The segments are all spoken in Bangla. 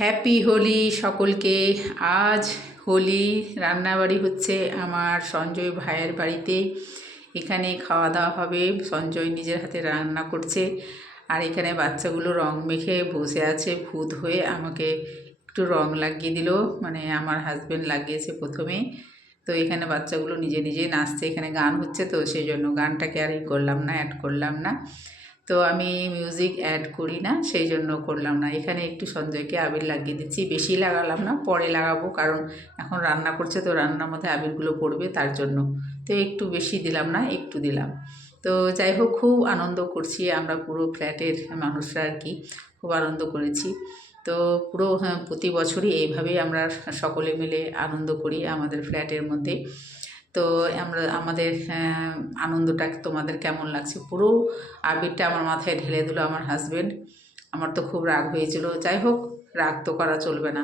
হ্যাপি হোলি সকলকে। আজ হোলি রান্নাবাড়ি হচ্ছে আমার সঞ্জয় ভাইয়ের বাড়িতে। এখানে খাওয়া দাওয়া হবে। সঞ্জয় নিজের হাতে রান্না করছে, আর এখানে বাচ্চাগুলো রং মেখে বসে আছে ভূত হয়ে। আমাকে একটু রং লাগিয়ে দিল, মানে আমার হাজবেন্ড লাগিয়েছে প্রথমে। তো এখানে বাচ্চাগুলো নিজে নিজে নাচছে, এখানে গান হচ্ছে, তো সেই জন্য গানটাকে আর করলাম না, অ্যাড করলাম না। তো আমি মিউজিক অ্যাড করি না, সেই জন্য করলাম না। এখানে একটু সঞ্জয়কে আবির লাগিয়ে দিচ্ছি, বেশি লাগালাম না, পরে লাগাবো, কারণ এখন রান্না করছে তো রান্নার মধ্যে আবিরগুলো পড়বে তার জন্য। তো একটু বেশি দিলাম না, একটু দিলাম। তো যাই হোক, খুব আনন্দ করছি আমরা পুরো ফ্ল্যাটের মানুষরা আর কি, খুব আনন্দ করেছি। তো পুরো প্রতি বছরই এইভাবেই আমরা সকলে মিলে আনন্দ করি আমাদের ফ্ল্যাটের মধ্যে। তো আমাদের আনন্দটা তোমাদের কেমন লাগছে? পুরো আবিরটা আমার মাথায় ঢেলে দিল আমার হাজবেন্ড। আমার তো খুব রাগ হয়েছিল। যাই হোক, রাগ তো করা চলবে না।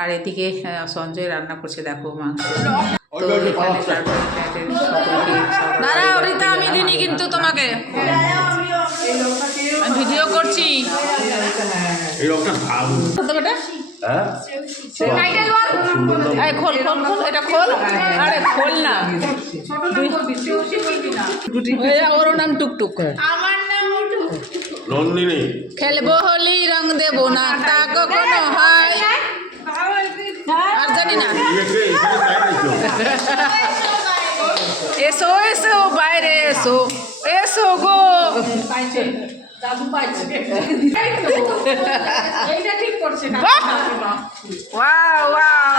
আর এদিকে সঞ্জয় রান্না করছে, দেখো মাংস। তো এখানে তারপরে ফ্ল্যাটের সকলকে আমি দিইনি কিন্তু তোমাকে ভিডিও করছি। খোল খোল খোল, এটা খোল। আরে খোল না, ওর নাম টুকটুক, আমার নাম নন্দিনী। খেলবো হোলি রং দেবো না তা কখনো হয়, আর জানি না। এসো এসো বাইরে এসো, এসো গো। দাদু পাইছে, এইটা ঠিক করছে না। ওয়াও ওয়াও,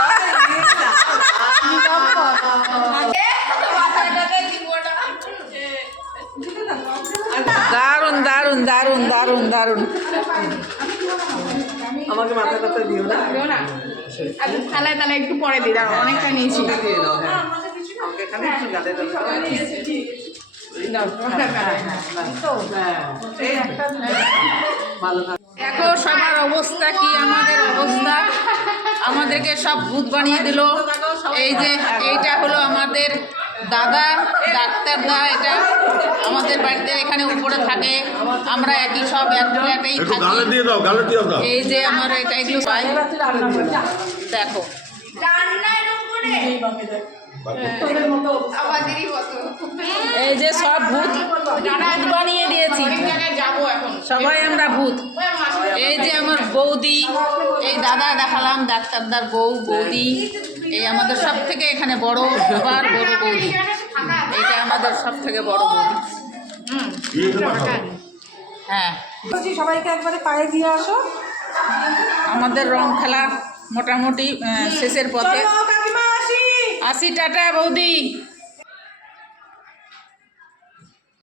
দারুন দারুন দারুন দারুন দারুন। আমাকে মাথা কথা দিও না, থালায় থালায় একটু পরে দিই, দাঁড়াও অনেকটা নিয়েছি। দেখো সবার অবস্থা কি, আমাদের অবস্থা। আমাদেরকে সব ভূত বানিয়ে দিল। এই যে এইটা হলো আমাদের দাদা, ডাক্তারদা। এটা আমাদের বাড়িতে এখানে উপরে থাকে, আমরা একই সব এক ফ্ল্যাটেই থাকি। এই যে আমার এটা এগুলো পাই, দেখো এই যে সব ভূত বানিয়ে দিয়েছি, সবাই আমরা ভূত। এই যে আমার বৌদি, এই দাদা দেখালাম, ডাক্তারদার বউ বৌদি। এই আমাদের সব থেকে এখানে বড়, সবার বড় বৌদি। এইটা আমাদের সব থেকে বড় বৌদি। হ্যাঁ, সবাইকে একবারে পায়ে দিয়ে আসো। আমাদের রং খেলা মোটামুটি শেষের পথে। আসি, টাটা বৌদি।